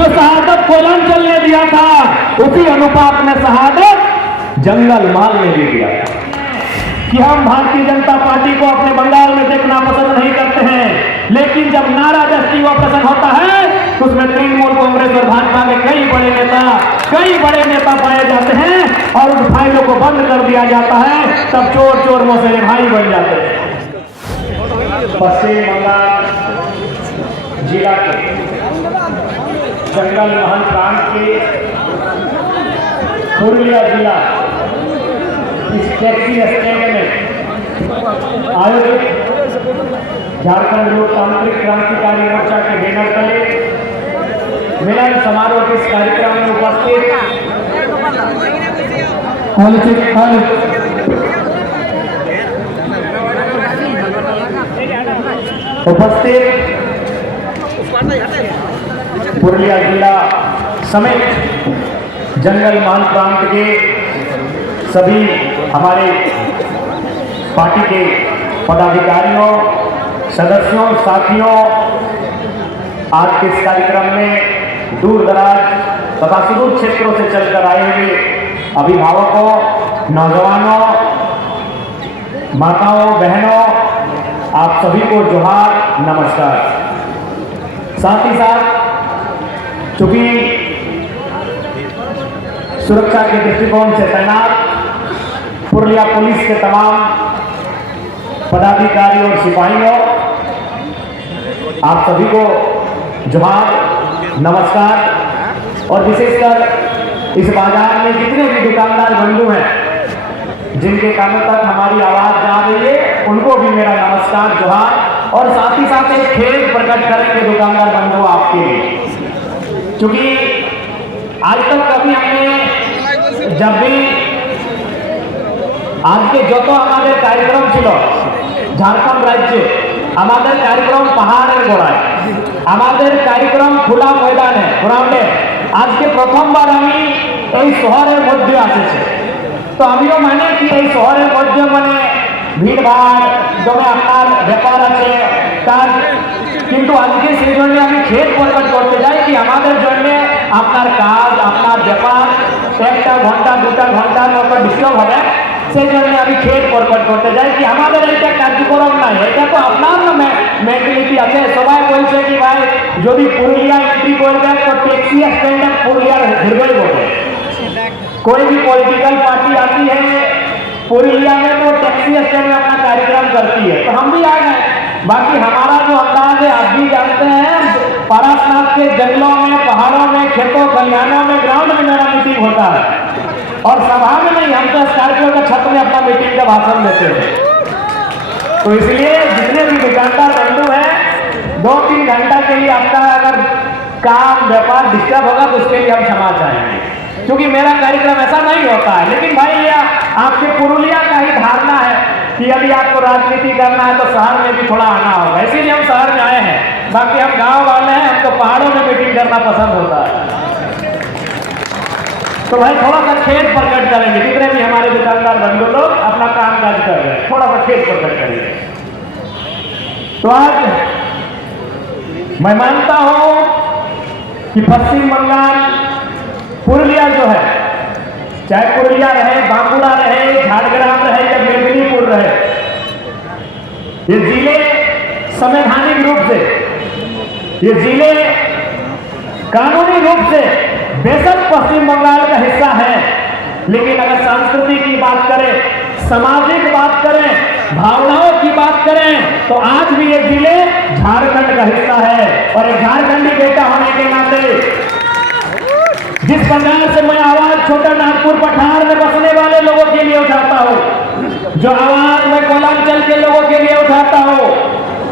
जो शहादत कोयलांचल ने दिया था उसी अनुपात में शहादत जंगल महल ने भी दिया था। कि हम भारतीय जनता पार्टी को अपने बंगाल में देखना पसंद नहीं करते हैं, लेकिन जब नारा जस्टिस ऑपरेशन होता है तो उसमें तृणमूल कांग्रेस और भाजपा के कई बड़े नेता पाए जाते हैं और उन फाइलों को बंद कर दिया जाता है। तब चोर चोर मौसेरे भाई बन जाते हैं। पश्चिम बंगाल जिला के जंगल महल प्रांत के पुरुलिया जिला इस टैक्सी स्टैंड में आयोजित झारखंड लोकतांत्रिक क्रांतिकारी मोर्चा के बैनर तले मिलन समारोह के इस कार्यक्रम में उपस्थित पुरुलिया जिला समेत जंगल महल प्रांत के सभी हमारे पार्टी के पदाधिकारियों, सदस्यों, साथियों, आज के इस कार्यक्रम में दूर दराज तथा सुदूर क्षेत्रों से चलकर आए हुए अभिभावकों, नौजवानों, माताओं, बहनों, आप सभी को जोहार, नमस्कार। साथ ही साथ चूंकि सुरक्षा के दृष्टिकोण से तैनात पुरुलिया पुलिस के तमाम पदाधिकारी और सिपाहियों, आप सभी को जोहार, नमस्कार। और विशेषकर इस बाजार में जितने भी दुकानदार बंधु हैं जिनके कानों तक हमारी आवाज जा रही है, उनको भी मेरा नमस्कार, जोहार। और साथ ही साथ एक खेद प्रकट करेंगे दुकानदार बंधु आपके लिए, क्योंकि आज तक कभी हमने जब भी आज के जो तो हमारे कार्यक्रम छिलो झारखंड राज्य हमारे कार्यक्रम पहाड़े गोड़ाय हमारे कार्यक्रम खुला मैदान है ग्राउंडे आज के प्रथम बार हमी এই শহরের মধ্যে আসছে তো আমিও মানে কি এই শহরের মধ্যে মানে ভিড় ভাড় জমে আপনার ব্যাপার আছে তার কিন্তু আজকে সেই জন্য আমি খেদ প্রকাশ করতে চাই কি আমাদের জন্য আপনার কাজ আপনার ব্যাপার একটা ঘন্টা দুটা ঘন্টার মতো ডিস্টার্ব হবে সেই জন্য আমি খেদ প্রকাশ করতে চাই কি আমাদের এইটা কার্যক্রম নাই এটা তো আপনার মেন্টালিটি আছে সবাই বলছে কি ভাই যদি পুরুলিয়া এন্ট্রি করবে তো ট্যাক্সি স্ট্যান্ডে পুরুলিয়ার ঘুরবেই বলে कोई भी पॉलिटिकल पार्टी आती है पुरुलिया में तो टैक्सी स्टैंड में अपना कार्यक्रम करती है तो हम भी आ गए। बाकी हमारा जो अंदाज है आप भी जानते हैं पारसनाथ के जंगलों में पहाड़ों में खेतों खलिहानों में ग्राउंड में मेरा मीटिंग होता है और सभा में नहीं, हम तो स्कॉर्पियो के छत में अपना मीटिंग का भाषण देते हैं। तो इसलिए जितने भी दुकानदार बंधु हैं 2-3 घंटा के लिए आपका अगर काम व्यापार डिस्टर्ब होगा तो उसके लिए हम क्षमा चाहेंगे, क्योंकि मेरा कार्यक्रम ऐसा नहीं होता है। लेकिन भाई ये आपके पुरुलिया का ही धारणा है कि यदि आपको राजनीति करना है तो शहर में भी थोड़ा आना होगा, इसीलिए हम शहर में आए हैं। बाकी हम गांव वाले हैं, हमको पहाड़ों में मीटिंग करना पसंद होता है। तो भाई थोड़ा सा खेद प्रकट करेंगे, जितने भी हमारे दुकानदार बंधु लोग अपना काम काज कर रहे हैं, थोड़ा सा खेद प्रकट करेंगे। तो आज मैं मानता हूं कि पश्चिम बंगाल पुरुलिया जो है, चाहे पुरुलिया रहे, बांकुड़ा रहे, झारग्राम रहे या मेदिनीपुर रहे, ये जिले संवैधानिक रूप से, ये जिले कानूनी रूप से बेशक पश्चिम बंगाल का हिस्सा है, लेकिन अगर संस्कृति की बात करें, सामाजिक बात करें, भावनाओं की बात करें तो आज भी ये जिले झारखंड का हिस्सा है। और एक झारखंडी बेटा होने के नाते जिस प्रकार से मैं आवाज छोटा नागपुर पठार में बसने वाले लोगों के लिए उठाता हूँ, जो आवाज मैं कोयलांचल के लोगों के लिए उठाता हूँ,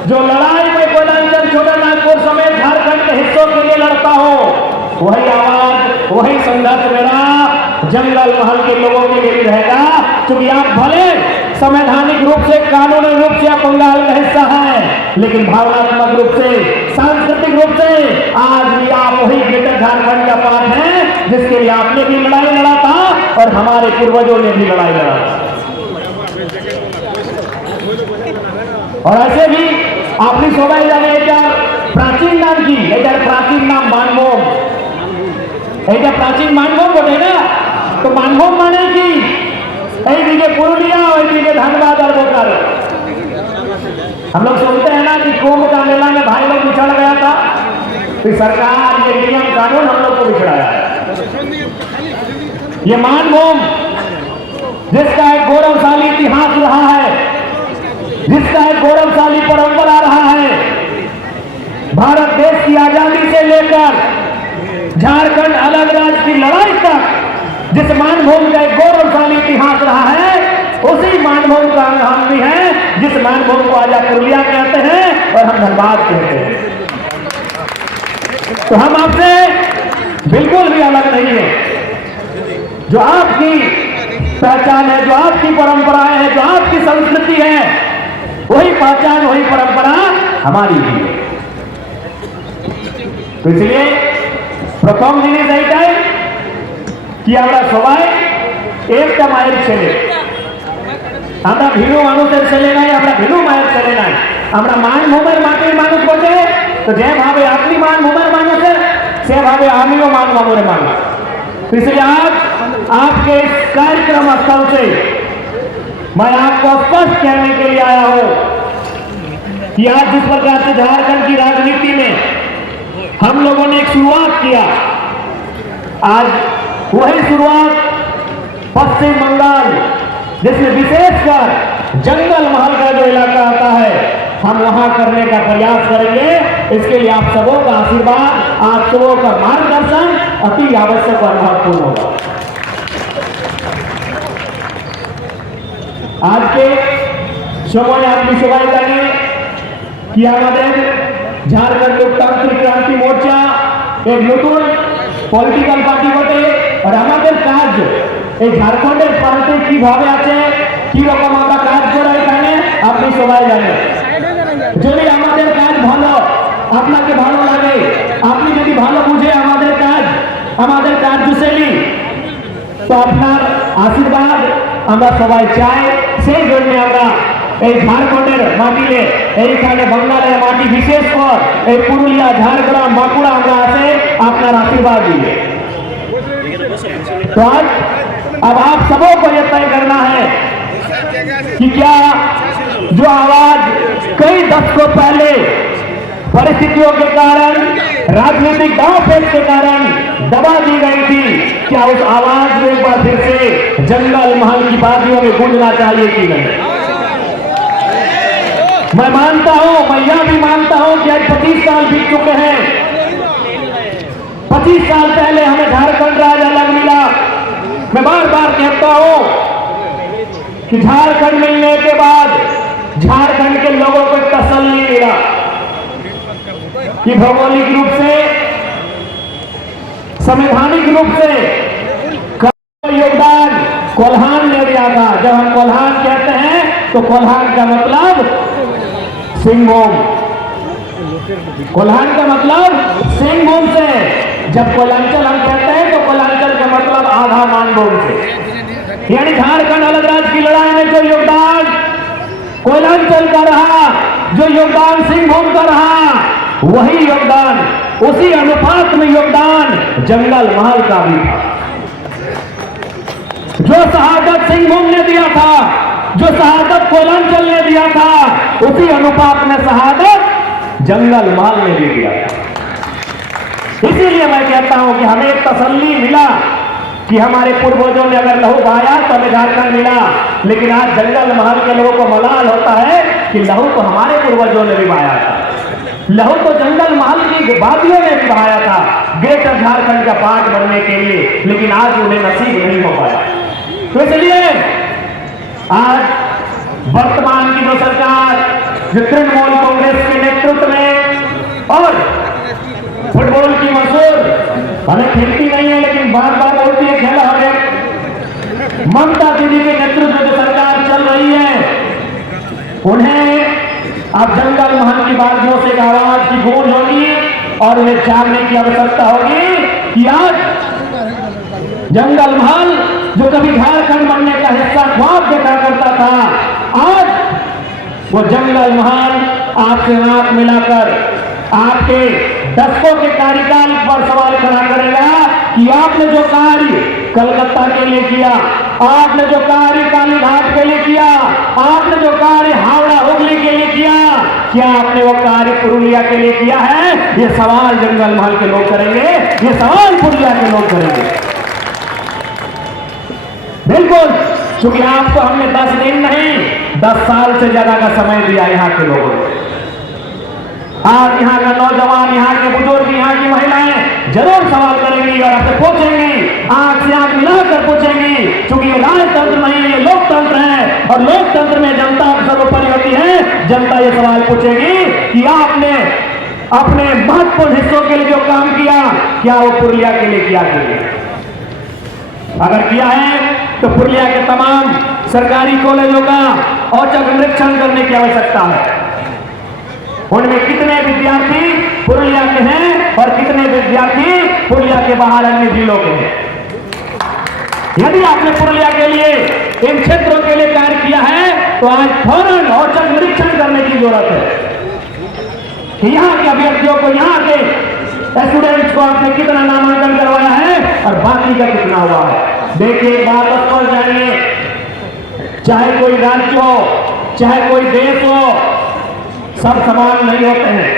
जो लड़ाई में कोयलांचल छोटा नागपुर समेत झारखंड के हिस्सों के लिए लड़ता हूँ, वही आवाज वही संघर्ष मेरा जंगल महल के लोगों के लिए रहेगा। क्योंकि आप भले संवैधानिक रूप से कानूनी रूप से आप बंगाल का हिस्सा है, लेकिन भावनात्मक रूप से सांस्कृतिक रूप से आज भी आप वही ग्रेटर झारखंड का पार्ट है जिसके लिए आपने भी लड़ाई लड़ा था और हमारे पूर्वजों ने भी लड़ाई लड़ा था। और ऐसे भी आपने सबाई जाने प्राचीन नाम की प्राचीन नाम बानमोग এইটা প্রাচীন মানভূম বটে না, তো মানভূম মানে কি এইদিকে पुरुलिया ওইদিকে धनबाद और बोकारो। हम लोग सुनते हैं ना कि कुंभ का मेला में भाई लोग बिछड़ गया था, तो सरकार ये नियम कानून हम लोग को बिछड़ाया है। ये मानभूम जिसका एक गौरवशाली इतिहास रहा है, जिसका एक गौरवशाली परंपरा रहा है, भारत देश की आजादी से लेकर झारखंड अलग राज्य की लड़ाई तक जिस मानभूम का एक गौरवशाली इतिहास रहा है, उसी मानभूम का हम भी हैं, जिस मानभूम को आज पुरुलिया कहते हैं और हम धनबाद कहते हैं। तो हम आपसे बिल्कुल भी अलग नहीं है। जो आपकी पहचान है, जो आपकी परंपराएं हैं, जो आपकी संस्कृति है, वही पहचान वही परंपरा हमारी भी है। तो इसलिए प्रथम जिनिस এইটাই कि আমরা সবাই একটা মায়ের ছেলে। আমরা ভিন্ন মানুষের ছেলে নাই, আমরা ভিন্ন মায়ের ছেলে নাই, আমরা মানভূমের মাটির মানুষ বটে। তো যেভাবে আপনি मानभूमेर মানুষ সেভাবে আমিও मानभूमेर মানুষ। इसलिए आज आपके इस कार्यक्रम स्थल से मैं आपको स्पष्ट कहने के लिए आया हूं कि आज जिस प्रकार से झारखंड की राजनीति में हम लोगों ने एक शुरुआत किया, आज वही शुरुआत पश्चिम बंगाल जिसमें विशेषकर जंगल महल का जो इलाका आता है, हम वहां करने का प्रयास करेंगे। इसके लिए आप सबों का आशीर्वाद, आप सबों का मार्गदर्शन अति आवश्यक और महत्वपूर्ण होगा। आज के समय আপনি সবাই জানেন कि আমাদের झारखंड लोकतांत्रिक क्रांति मोर्चा एक নতুন পলিটিক্যাল পার্টি বটে। আর আমাদের কাজ এই ঝাড়খণ্ডের প্রান্তে কিভাবে আছে, কি রকম আমরা কাজ করে এখানে আপনি সবাই জানেন। যদি আমাদের কাজ ভালো আপনাকে ভালো লাগে, আপনি যদি ভালো বুঝে আমাদের কাজ, আমাদের কার্যশৈলী, তো আপনার আশীর্বাদ আমরা সবাই চাই। সেই জন্য আমরা এই ঝাড়খণ্ডের মাটিতে, এইখানে বাংলার মাটি, বিশেষ করে এই পুরুলিয়া, ঝাড়গ্রাম, বাঁকুড়া আমরা আছে আপনার आशीर्वाद दिए। तो आज अब आप सबों को यह तय करना है कि क्या जो आवाज कई दशकों पहले परिस्थितियों के कारण, राजनीतिक दांवपेच के कारण दबा दी गई थी, क्या उस आवाज में एक बार फिर से जंगल महल की वादियों में गूंजना चाहिए कि नहीं। मैं मानता हूं, मैं यह भी मानता हूं कि आज 25 साल बीत चुके हैं। 25 साल पहले हमें झारखंड राज्य अलग मिला। मैं बार बार कहता हूं कि झारखंड मिलने के बाद झारखंड के लोगों को तसल्ली मिला कि भौगोलिक रूप से, संवैधानिक रूप से योगदान कोल्हान ने दिया था। जब हम कोल्हान कहते हैं तो कोल्हान का मतलब सिंहभूम, कोल्हान का मतलब सिंहभूम से। जब कोलांचल हम कहते हैं तो कोलांचल का मतलब आधा मानभूम से। यानी झारखंड अलग राज्य की लड़ाई में जो योगदान कोलांचल का रहा, जो योगदान सिंहभूम का रहा, वही योगदान, उसी अनुपात में योगदान जंगल महल का भी था। जो शहादत सिंहभूम ने दिया था, जो शहादत कोलांचल ने दिया था, उसी अनुपात में शहादत जंगल महल ने भी दिया था। इसीलिए मैं कहता हूं कि हमें एक तसल्ली मिला कि हमारे पूर्वजों ने अगर लहू बहाया तो हमें झारखंड मिला। लेकिन आज जंगल महल के लोगों को मलाल होता है कि लहू तो हमारे पूर्वजों ने भी बहाया था, लहू तो जंगल महल की वादियों ने भी बहाया था ग्रेटर झारखंड का पार्ट बनने के लिए, लेकिन आज उन्हें नसीब नहीं हो पाया। तो इसलिए आज वर्तमान की जो सरकार, जो तृणमूल कांग्रेस के नेतृत्व में, और फुटबॉल की मशहूर, हमें खेलती नहीं है लेकिन बार बार होती है खेला, हमें ममता दीदी के नेतृत्व में जो सरकार चल रही है, उन्हें अब जंगल महल की वादियों से एक आवाज की गूंज होगी और उन्हें जानने की आवश्यकता होगी कि आज जंगल महल जो कभी झारखंड बनने का हिस्सा ख्वाब देखा करता था, आज वो जंगल महल आपसे आंख मिलाकर आपके दशकों के कार्यकाल पर सवाल खड़ा करेगा कि आपने जो कार्य कलकत्ता के लिए किया, आपने जो कार्य कालीघाट के लिए किया, आपने जो कार्य हावड़ा हुगली के लिए किया, क्या आपने वो कार्य पुरुलिया के लिए किया है? ये सवाल जंगल महल के लोग करेंगे, ये सवाल पुरुलिया के लोग करेंगे। बिल्कुल, क्योंकि आपको हमने 10 दिन नहीं 10 साल से ज्यादा का समय दिया यहाँ के लोगों को। आज यहाँ का नौजवान, यहाँ के बुजुर्ग, यहाँ की महिलाएं जरूर सवाल करेंगी और आपसे पूछेंगी, आंख से आंख मिलाकर पूछेंगी, क्योंकि ये राजतंत्र नहीं, ये लोकतंत्र है और लोकतंत्र में जनता सर्वोपरि होती है। जनता ये सवाल पूछेगी कि आपने अपने महत्वपूर्ण हिस्सों के लिए जो काम किया, क्या वो पुरुलिया के लिए किया? अगर किया है तो पुरुलिया के तमाम सरकारी कॉलेजों का औचक निरीक्षण करने की आवश्यकता है। उनमें कितने विद्यार्थी पुरुलिया के हैं और कितने विद्यार्थी पुरुलिया के बाहर अन्य जिलों के हैं। यदि आपने पुरुलिया के लिए, इन क्षेत्रों के लिए कार्य किया है तो आज फौरन औचक निरीक्षण करने की जरूरत है कि यहाँ के अभ्यर्थियों को, यहाँ के स्टूडेंट्स को आपने कितना नामांकन करवाया है और बाकी का कितना हुआ है। देखिए, बात स्पष्ट जानिए, चाहे कोई राज्य हो, चाहे कोई देश हो, सब समान नहीं होते हैं।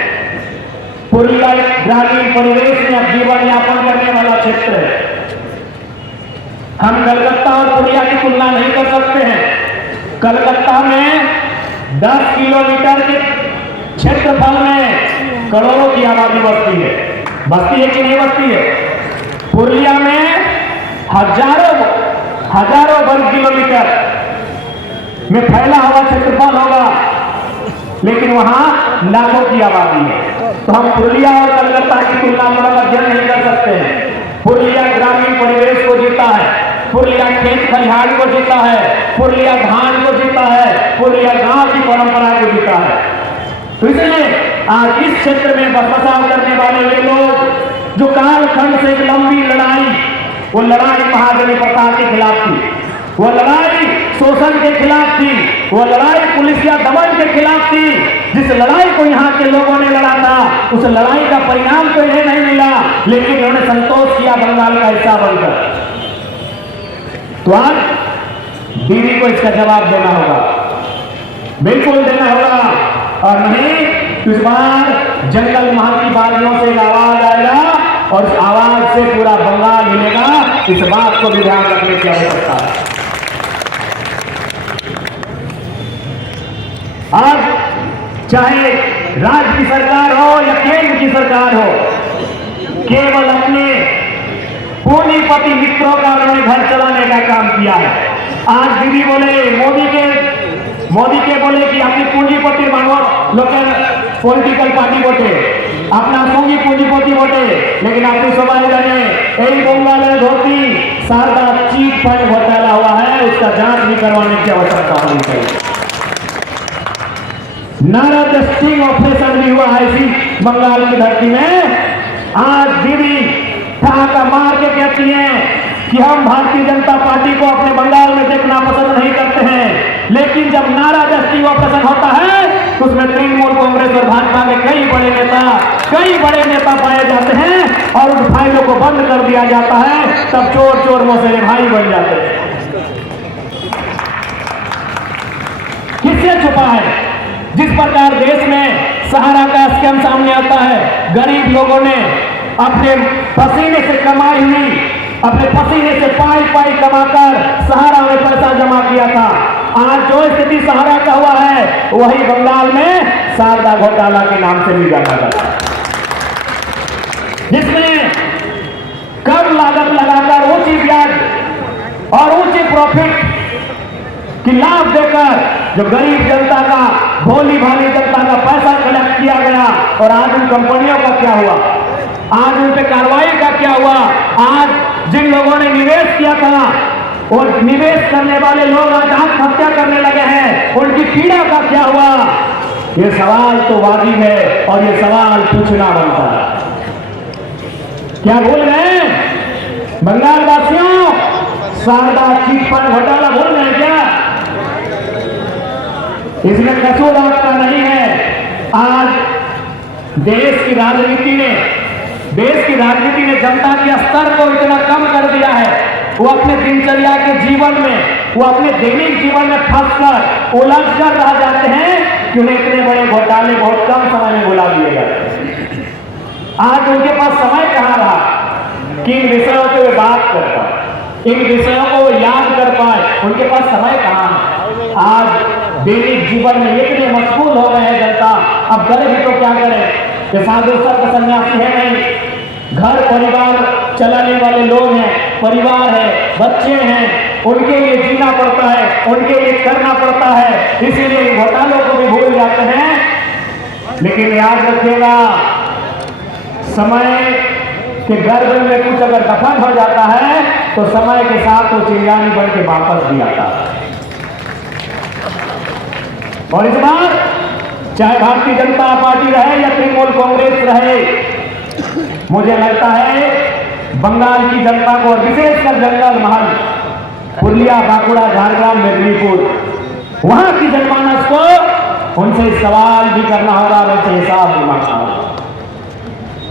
पुरुलिया ग्रामीण परिवेश में अब जीवन यापन करने वाला क्षेत्र है। हम कलकत्ता और पुरुलिया की तुलना नहीं कर सकते हैं। कलकत्ता में 10 किलोमीटर के क्षेत्रफल में करोड़ों की आबादी बसती है। बसती है कि नहीं बसती है? पुरुलिया में हजारों वर्ग किलोमीटर में फैला हुआ क्षेत्रफल होगा, लेकिन वहां लाखों की आबादी है। तो हम पुरुलिया और कलकत्ता की तुलना में अध्ययन नहीं कर सकते हैं। पुरुलिया ग्रामीण परिवेश को जीता है, पुरुलिया खेत खलिहान को जीता है, पुरुलिया धान को जीता है, पुरुलिया गांव की परंपरा को जीता है। तो इसलिए आज इस क्षेत्र में बसाव करने वाले वे लोग जो कालखंड से एक लंबी लड़ाई, वो लड़ाई महाजनी प्रथा के खिलाफ थी, वो लड़ाई शोषण के खिलाफ थी, वो लड़ाई पुलिस या दमन के खिलाफ थी। जिस लड़ाई को यहाँ के लोगों ने लड़ा था, उस लड़ाई का परिणाम तो इन्हें नहीं मिला, लेकिन उन्होंने संतोष किया बंगाल का हिस्सा बनकर। तो आज दीदी को इसका जवाब देना होगा, बिल्कुल देना होगा, और नहीं तो इस बार जंगल महल की बागियों से एक आवाज आएगा और उस आवाज से पूरा बंगाल हिलेगा। इस बात को भी ध्यान रखने की आवश्यकता है। आज चाहे राज्य की सरकार हो या केंद्र की सरकार हो, केवल अपने पूंजीपति मित्रों का उन्होंने घर चलाने का काम किया है। आज दीदी बोले, मोदी के बोले कि अपनी पूंजीपति मानो, लोकल पॉलिटिकल पार्टी वोटे, अपना सौंगी पूंजीपति वोटे, लेकिन अपनी सवाल जाने यही बंगाल में धोती सारदा चीट फंड घोटाला हुआ है, उसका जांच भी करवाने की आवश्यकता होनी चाहिए। नारद स्टिंग ऑपरेशन भी हुआ है इसी बंगाल की धरती में। आज दीदी ठहाका मार के कहती हैं कि हम भारतीय जनता पार्टी को अपने बंगाल में देखना पसंद नहीं करते हैं, लेकिन जब नारद स्टिंग ऑपरेशन होता है तो उसमें तृणमूल कांग्रेस और भाजपा के कई बड़े नेता पाए जाते हैं और उन फाइलों को बंद कर दिया जाता है। तब चोर चोर मोसेरे भाई बन जाते हैं। किससे छुपा है? जिस प्रकार देश में सहारा का स्कैम सामने आता है, गरीब लोगों ने अपने पसीने से कमाई हुई, अपने पसीने से पाई कमाकर सहारा में पैसा जमा किया था। आज जो स्थिति सहारा का हुआ है, वही बंगाल में शारदा घोटाला के नाम से भी जाना जाता है, जिसमें कम लागत लगाकर ऊंची ब्याज और ऊंची प्रॉफिट की लाभ देकर जो गरीब जनता का, भोली भाली जनता का पैसा कलेक्ट किया गया। और आज उन कंपनियों का क्या हुआ? आज उन पे कार्रवाई का क्या हुआ? आज जिन लोगों ने निवेश किया था और निवेश करने वाले लोग आज आत्महत्या करने लगे हैं, उनकी पीड़ा का क्या हुआ? ये सवाल तो वाजिब है और ये सवाल पूछना बनता है। क्या भूल गए बंगाल वासियों? शारदा चीट फंड घोटाला भूल गए क्या? इसमें कसूर आपका नहीं है। आज देश की राजनीति ने, देश की राजनीति ने जनता के स्तर को इतना कम कर दिया है, वो अपने दिनचर्या के जीवन में, वो अपने दैनिक जीवन में फंसकर उलझ कर रह जाते हैं कि उन्हें इतने बड़े घोटाले बहुत कम समय में बुला दिए जाते। आज उनके पास समय कहाँ रहा कि इन विषयों पे वे बात कर पाए, इन विषयों को वो याद कर पाए, उनके पास समय कहाँ है। आज दैनिक जीवन में इतने मशगूल हो गए हैं जनता, अब करे भी तो क्या करे कि साधु संत सन्यासी है नहीं, घर परिवार चलाने वाले लोग हैं, परिवार है, बच्चे हैं, उनके लिए जीना पड़ता है, उनके लिए करना पड़ता है, इसीलिए घोटालों को भी भूल जाते हैं। लेकिन याद रखिएगा, समय के गर्भ में कुछ अगर दफन हो जाता है तो समय के साथ वो चिंगारी बढ़ के वापस भी आता है। और इस बार चाहे भारतीय जनता पार्टी रहे या तृणमूल कांग्रेस रहे, मुझे लगता है बंगाल की जनता को, विशेषकर जंगल महल, पुरलिया, बांकुड़ा, झारग्राम, मेदिनीपुर, वहां की जनमानस को उनसे सवाल भी करना होगा, वैसे हिसाब भी मांगना होगा।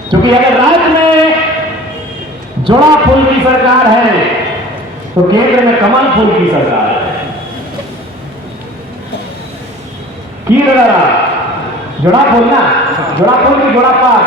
क्योंकि अगर राज्य में जोड़ा फूल की सरकार है तो केंद्र में कमल फूल की सरकार है। की जोड़ा फूल ना, जोड़ा फूल की जोड़ा पात